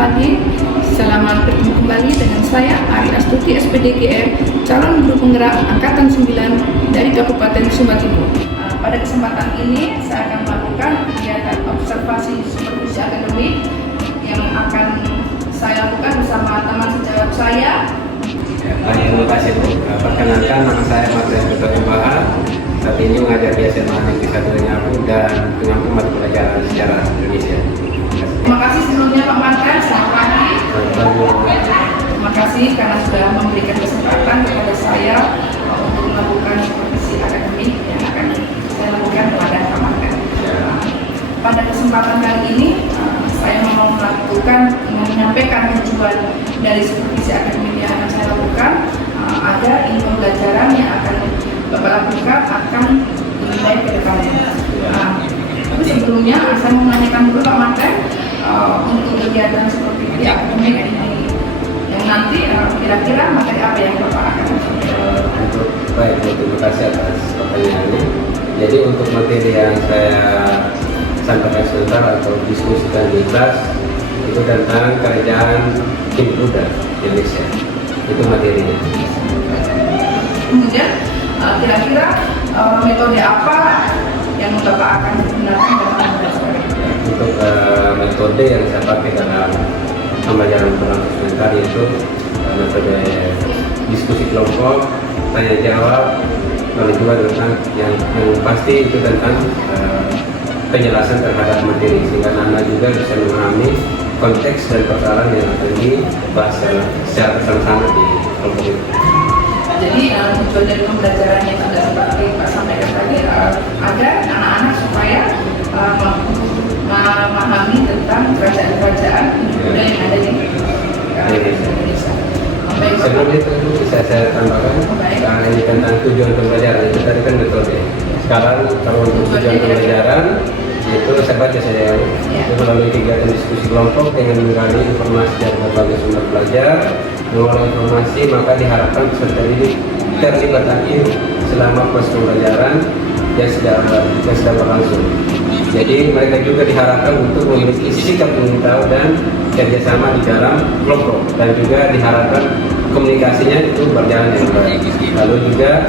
pagi, selamat bertemu kembali dengan saya Ari Astuti SPDGR, calon guru penggerak Angkatan 9 dari Kabupaten Sumba Timur. Pada kesempatan ini saya akan melakukan kegiatan observasi supervisi akademik yang akan saya lakukan bersama teman sejawat saya. Baik, terima kasih Bu. Perkenalkan, nama saya Martin Bahar. Saat ini mengajar di SMA Negeri 1 Denyapu dan pengampu mata pelajaran sejarah Indonesia. Terima kasih sebelumnya Pak Martin, selamat pagi. Terima kasih karena sudah memberikan kesempatan kepada saya untuk melakukan supervisi akademik yang akan saya lakukan kepada Pak Martin. Pada kesempatan kali ini, saya mau menyampaikan tujuan dari supervisi akademik yang akan saya lakukan agar ini pembelajaran yang akan Bapak lakukan akan lebih baik ke depannya. Tapi sebelumnya saya mau menanyakan dulu Pak Martin untuk kegiatan supervisi akademik ini yang nanti kira-kira materi apa yang Bapak akan Baik, terima kasih atas pertanyaannya. Jadi untuk materi yang saya sampaikan sebentar atau diskusikan di kelas itu tentang kerajaan tim Buddha Indonesia. Itu materinya. Kemudian kira-kira metode apa yang Bapak akan gunakan dalam pembelajaran? Untuk metode yang saya pakai dalam pembelajaran berlangsung sebentar itu metode diskusi kelompok, tanya jawab, lalu juga tentang yang pasti itu tentang penjelasan terhadap materi sehingga anak juga bisa memahami konteks dan persoalan yang akan dibahas secara bersama-sama di kelompok itu. Jadi tujuan dari pembelajaran yang tidak seperti Pak sampaikan tadi agar anak-anak supaya memahami tentang kerajaan-kerajaan Buddha yang ada di Indonesia. Sebelum itu bisa saya tambahkan ini tentang tujuan pembelajaran itu tadi kan metode. Sekarang kalau untuk tujuan pembelajaran itu saya baca saya itu melalui kegiatan diskusi kelompok dengan menggali informasi dari berbagai sumber belajar, mengolah informasi, maka diharapkan peserta didik terlibat aktif selama proses pembelajaran yang sedang berlangsung. Jadi mereka juga diharapkan untuk memiliki sikap ingin tahu dan kerjasama di dalam kelompok, dan juga diharapkan komunikasinya itu berjalan dengan baik. Lalu juga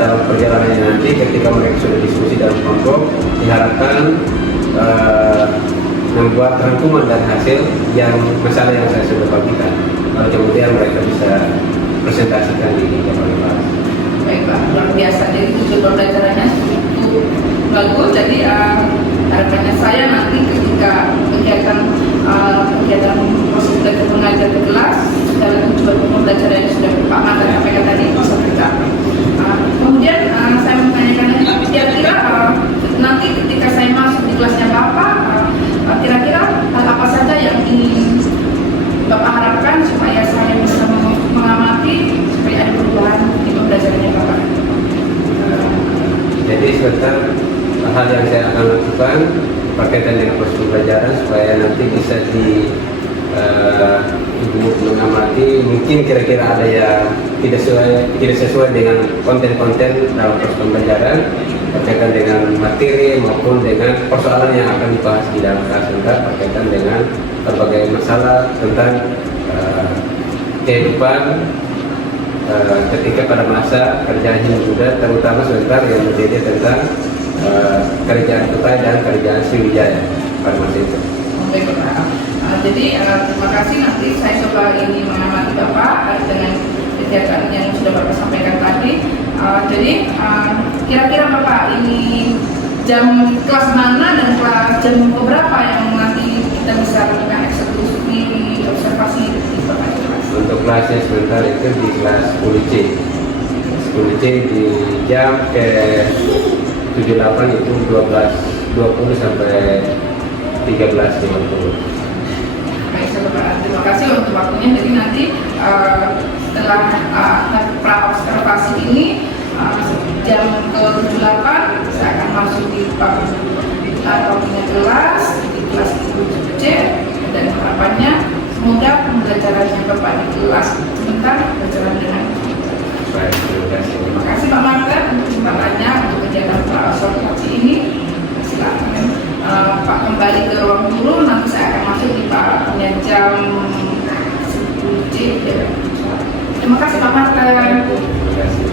dalam perjalanannya nanti ketika mereka sudah diskusi dalam kelompok diharapkan membuat rangkuman dan hasil yang masalah yang saya sudah bagikan. Lalu kemudian mereka bisa presentasikan di berbagai kelas. Baik Pak, luar biasa. Jadi tujuan pembelajarannya itu bagus. Jadi harapannya saya nanti ketika kegiatan proses belajar mengajar di kelas dalam tujuan pembelajaran yang sudah Pak Martin sampaikan tadi bisa tercapai. Kemudian saya menanyakan lagi, kira-kira nanti ketika saya masuk di kelasnya Bapak, kira-kira hal apa saja yang ingin Bapak harapkan supaya saya bisa mengamati supaya ada perubahan di pembelajarannya Bapak? Jadi sebentar hal yang saya akan lakukan berkaitan dengan proses pembelajaran supaya nanti bisa Ibu mengamati mungkin kira-kira ada yang tidak sesuai dengan konten-konten dalam proses pembelajaran berkaitan dengan materi maupun dengan persoalan yang akan dibahas di dalam kelas berkaitan dengan berbagai masalah tentang kehidupan ketika pada masa kerajaan Hindu Buddha, terutama sebentar yang menjadi tentang kerajaan Kutai dan kerajaan Sriwijaya pada masa itu. Baik Pak. Jadi terima kasih, nanti saya coba ini mengamati Bapak dengan kegiatan yang sudah Bapak sampaikan tadi. Jadi kira-kira Bapak ini jam kelas mana dan jam berapa yang nanti kita bisa lakukan eksekusi observasi di Bapak kelas? Untuk kelasnya sebentar itu di kelas 10C. 10C di jam ke 78 itu 12.20 sampai 13.50. Terima kasih untuk waktunya. Jadi nanti setelah pra-observasi ini jam ke-78 saya akan masuk di waktunya kelas di kelas 7C, dan harapannya semoga pembelajarannya Bapak di kelas sebentar berjalan dengan baik. Terima kasih Pak Martin untuk kesempatannya untuk kegiatan pra-observasi ini. Silakan Pak kembali ke ruang guru, nanti saya akan masuk di Pak Kinerja jam 10 ya. Terima kasih Pak Marta. Terima kasih.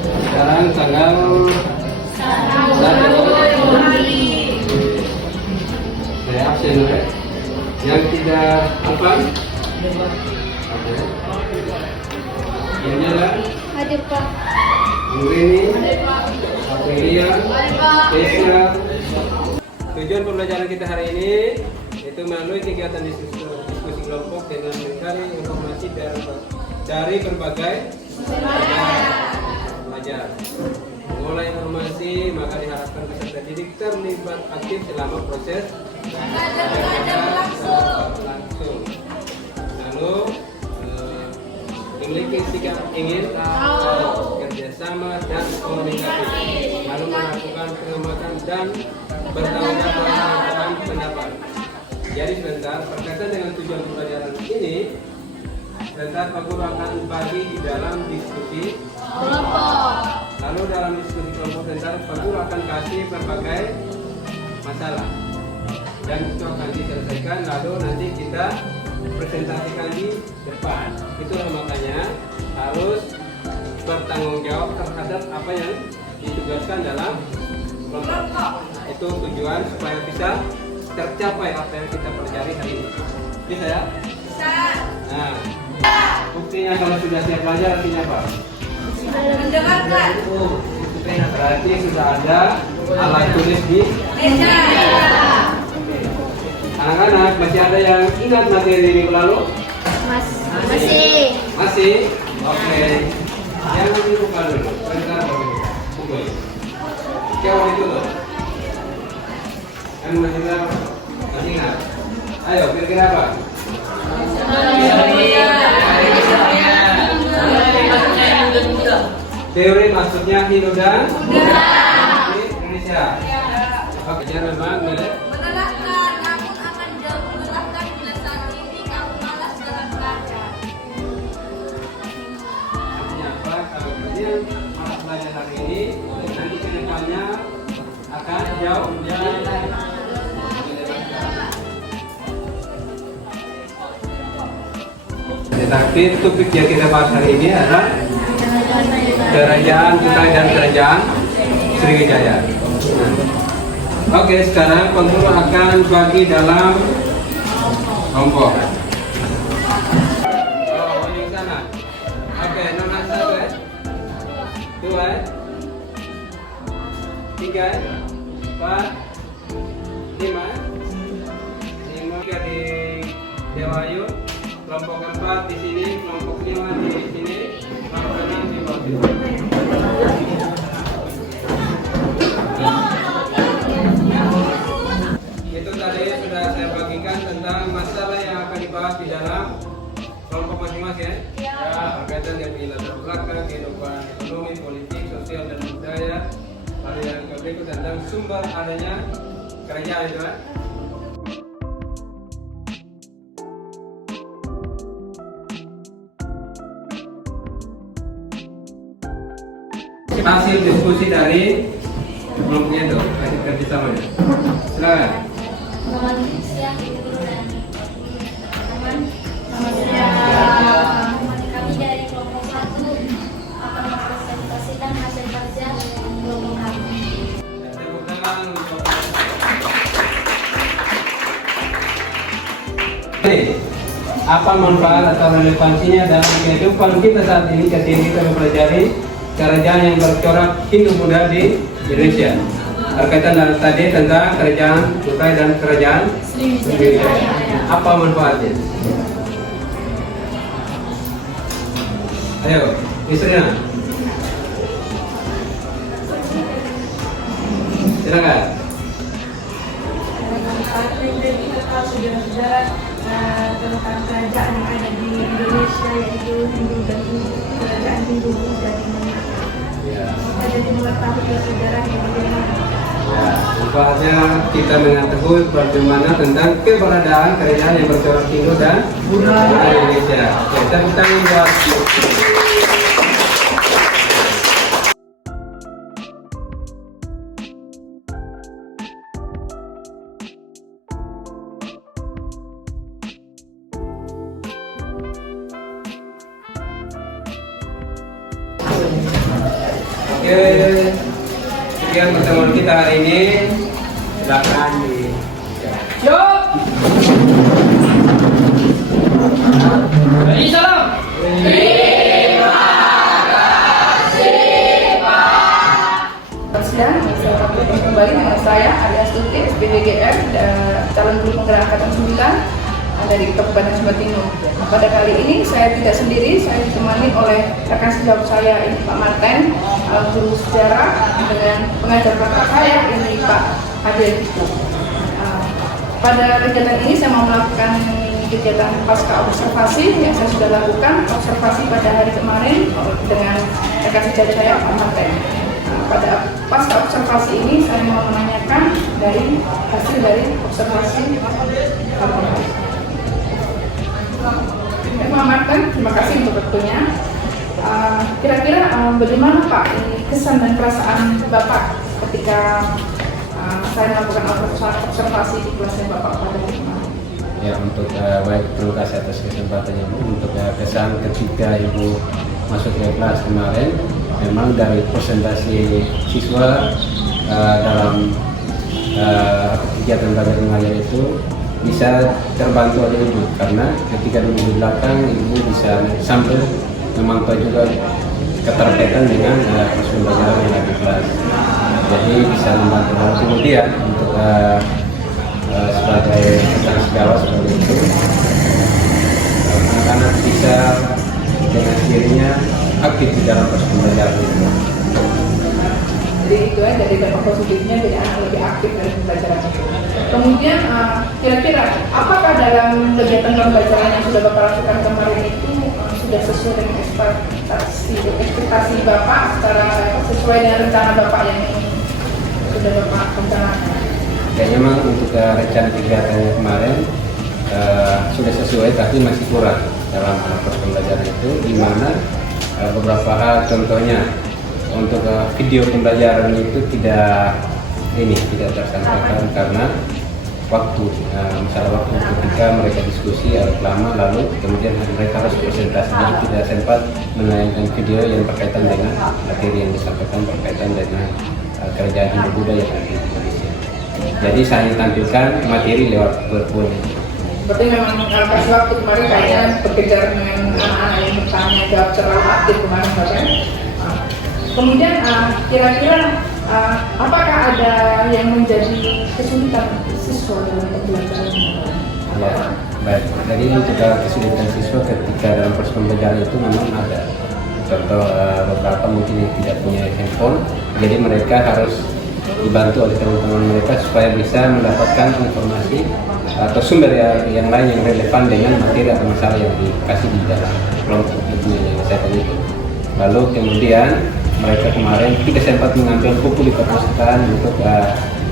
Sekarang tanggal 1. Saya absen ya. Yang tidak apa? Oke. Ini adalah Hadir Pak. Ini Aprilia, Kesia. Tujuan pembelajaran kita hari ini itu melalui kegiatan diskusi kelompok dengan mencari informasi dari berbagai belajar. Mengolah informasi, maka diharapkan peserta didik terlibat aktif selama proses belajar langsung. Lalu memiliki sikap ingin tahu, kerjasama dan komunikasi, lalu melakukan pengamatan dan bertanggung jawab dalam pendapat. Jadi sebentar berkaitan dengan tujuan pembelajaran ini, sebentar Pak Guru akan bagi di dalam diskusi kelompok. Lalu dalam diskusi kelompok sebentar Pak Guru akan kasih berbagai masalah dan itu akan diselesaikan. Lalu nanti kita presentasikan di depan. Itulah makanya harus bertanggung jawab terhadap apa yang ditugaskan dalam kelompok. Itu tujuan supaya bisa tercapai apa yang kita pelajari hari ini. Bisa ya? Bisa. Nah, buktinya kalau sudah siap belajar artinya apa? Mendengarkan. Berarti sudah ada alat tulis di Meja. Anak-anak masih ada yang ingat materi minggu lalu? Masih. Masih? Oke. Yang dibuka dulu. Sebentar pukul. Siapa itu loh? Kan masih ingat? Ayo, kira-kira apa? Teori maksudnya Hindu dan Indonesia. Oke, jangan memang milik. Melelahkan, namun akan jauh melelahkan bila saat ini kamu malas dalam belajar. Artinya apa? Kalau kalian malas belajar hari ini, nanti ke depannya akan jauh melelahkan. Tetapi topik yang kita bahas hari ini adalah Kerajaan Kutai dan Kerajaan Sriwijaya. Oke, sekarang Pak Guru akan bagi dalam kelompok. Oh, ini sana. Oke, nomor 1 2 3 4 5 di Dewayu, kelompok keempat di sini, kelompok 5 di sini, kelompok 6 di bawah. Itu tadi sudah saya bagikan tentang masalah yang akan dibahas di dalam kelompok masing-masing ya. Berkaitan dengan latar belakang, kehidupan ekonomi, politik, sosial dan budaya. Lalu yang berikut tentang sumber adanya kerajaan itu kan. Hasil diskusi dari kelompoknya itu, hasil kerjasamanya. Silakan. Selamat siang, Ibu dan teman-teman. Selamat siang. Kami dari kelompok 1 akan mempresentasikan hasil kerja kelompok kami. Tepuk tangan untuk. Apa manfaat atau relevansinya dalam kehidupan kita saat ini ketika kita mempelajari kerajaan yang bercorak Hindu-Buddha di Indonesia? Berkaitan dengan tadi tentang kerajaan Kutai dan kerajaan Sriwijaya. Apa manfaatnya? Ayo, istrinya. Silakan. Tentang sejarah-sejarah tentang kerajaan yang ada di Indonesia, yaitu Hindu dan kerajaan Hindu dan Ya. Saya jadi mengetahui sejarah yang bagaimana. Ya, tempatnya kita mengetahui bagaimana tentang keberadaan kerajaan yang bercorak Hindu dan Buddha di Indonesia. Kita bertanggung jawab. Oke, sekian pertemuan kita hari ini. Silakan di. Dan saya kembali dengan saya alias Tuti SPDGR calon guru penggerak angkatan 9 dari Kabupaten Sumba Timur. Pada kali ini saya tidak sendiri, saya ditemani oleh rekan sejawat saya ini Pak Marten, guru sejarah, dengan pengajar praktek saya ini Pak Adel. Pada kegiatan ini saya mau melakukan kegiatan pasca observasi yang saya sudah lakukan observasi pada hari kemarin dengan rekan sejawat saya Pak Marten. Pada pasca observasi ini saya mau menanyakan dari hasil dari observasi Pak Marten, terima kasih untuk waktunya. Kira-kira bagaimana Pak kesan dan perasaan Bapak ketika saya melakukan observasi di kelasnya Bapak pada hari kemarin? Ya, untuk baik, terima kasih atas kesempatannya Bu. Untuk kesan ketika Ibu masuk ke kelas kemarin, memang dari presentasi siswa dalam kegiatan belajar mengajar itu bisa terbantu oleh Ibu, karena ketika dulu di belakang Ibu bisa sambil memantau juga keterkaitan dengan proses pembelajaran yang ada di kelas, jadi bisa membantu. Dan kemudian untuk sebagai kesan segala seperti itu, anak-anak bisa dengan dirinya aktif di dalam proses pembelajaran itu. Jadi itu ya, dari dampak positifnya jadi anak lebih aktif dalam pembelajaran itu. Kemudian kira-kira apakah dalam kegiatan pembelajaran yang sudah Bapak lakukan kemarin itu sudah sesuai dengan ekspektasi Bapak, secara sesuai dengan rencana Bapak yang sudah Bapak rencanakan? Kayaknya memang untuk rencana kegiatannya kemarin sudah sesuai, tapi masih kurang dalam proses pembelajaran itu, di mana beberapa hal, contohnya untuk video pembelajaran itu tidak tersampaikan karena waktu, masalah waktu ketika mereka diskusi agak lama, lalu kemudian mereka harus presentasi, jadi tidak sempat menayangkan video yang berkaitan dengan materi yang disampaikan berkaitan dengan kerajaan Hindu Buddha yang ada di Indonesia. Jadi saya tampilkan materi lewat PowerPoint. Berarti memang pas waktu kemarin kayaknya bekerja dengan anak-anak yang bertanya jawab secara aktif kemarin Bapak. Kemudian kira-kira apakah ada yang menjadi kesulitan siswa dalam pembelajaran? Ya, baik. Jadi untuk kesulitan siswa ketika dalam proses pembelajaran itu memang ada. Contoh beberapa mungkin yang tidak punya handphone, jadi mereka harus dibantu oleh teman-teman mereka supaya bisa mendapatkan informasi atau sumber yang lain yang relevan dengan materi atau masalah yang dikasih di dalam kelompok itu yang saya tadi itu. Lalu kemudian mereka kemarin tidak sempat mengambil buku di perpustakaan untuk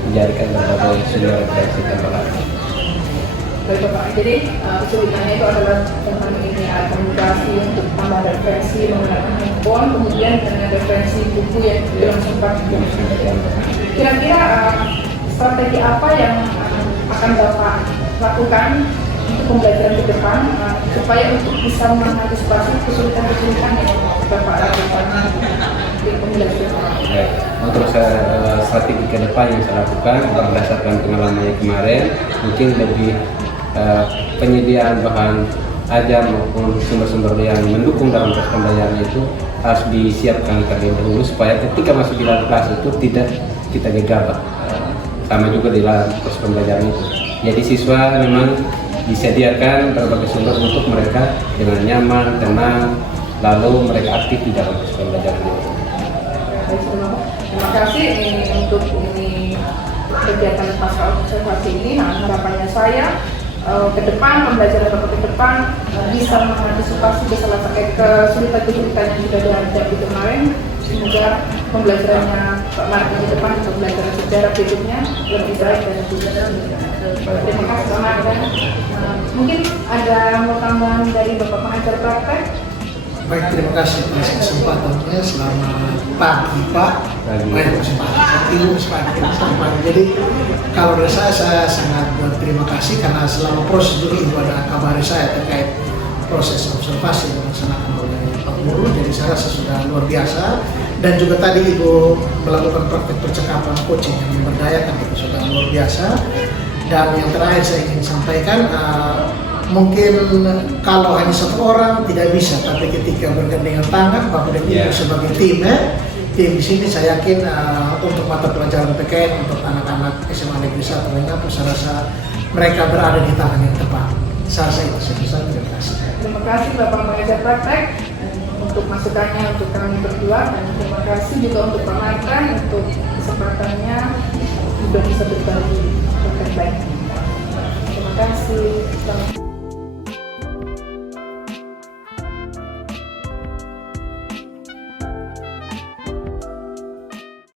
menjadikan berbagai sumber referensi tambahan. Baik Bapak, jadi kesulitannya itu adalah tentang ini komunikasi untuk tambah referensi menggunakan handphone, kemudian dengan referensi buku yang belum sempat. Kira-kira strategi apa yang akan Bapak lakukan untuk pembelajaran ke depan supaya untuk bisa mengantisipasi kesulitan-kesulitan yang Bapak lakukan di pembelajaran? Untuk strategi ke depan yang saya lakukan berdasarkan pengalaman kemarin, mungkin lebih penyediaan bahan ajar maupun sumber-sumber yang mendukung dalam proses pembelajaran itu harus disiapkan terlebih dahulu supaya ketika masuk di dalam kelas itu tidak kita gegabah. Sama juga di dalam proses pembelajaran itu. Jadi siswa memang disediakan berbagai sumber untuk mereka dengan nyaman, tenang, lalu mereka aktif di dalam proses pembelajaran itu. Terima kasih untuk kegiatan pasca observasi ini. Nah, harapannya saya ke depan, pembelajaran Bapak ke depan bisa mengantisipasi kesulitan-kesulitan yang sudah dihadapi kemarin. Semoga pembelajarannya Pak Martin di depan untuk pembelajaran sejarah berikutnya lebih baik dan lebih baik. Terima kasih Pak Martin. Mungkin ada mau tambahan dari Bapak pengajar praktek? Baik, terima kasih atas kesempatannya. Selamat pagi Pak. Baik, kesempatan. Jadi kalau dari saya sangat berterima kasih karena selama prosedur itu ada kabari saya terkait proses observasi yang dilaksanakan oleh Pak Guru. Jadi saya rasa sudah luar biasa. Dan juga tadi Ibu melakukan praktek percakapan coaching yang memberdayakan, itu sudah luar biasa. Dan yang terakhir saya ingin sampaikan, mungkin kalau hanya satu orang tidak bisa, tapi ketika bergandengan tangan Bapak dan Ibu sebagai tim di sini saya yakin untuk mata pelajaran PKN untuk anak-anak SMA Negeri 1 Lengkap, saya rasa mereka berada di tangan yang tepat. Saya rasa itu sebesar. Terima kasih. Terima kasih Bapak pengajar praktek untuk masukannya untuk kami berdua, dan terima kasih juga untuk Pak Martin untuk kesempatannya juga bisa berbagi yang terbaik. Terima kasih. Selamat.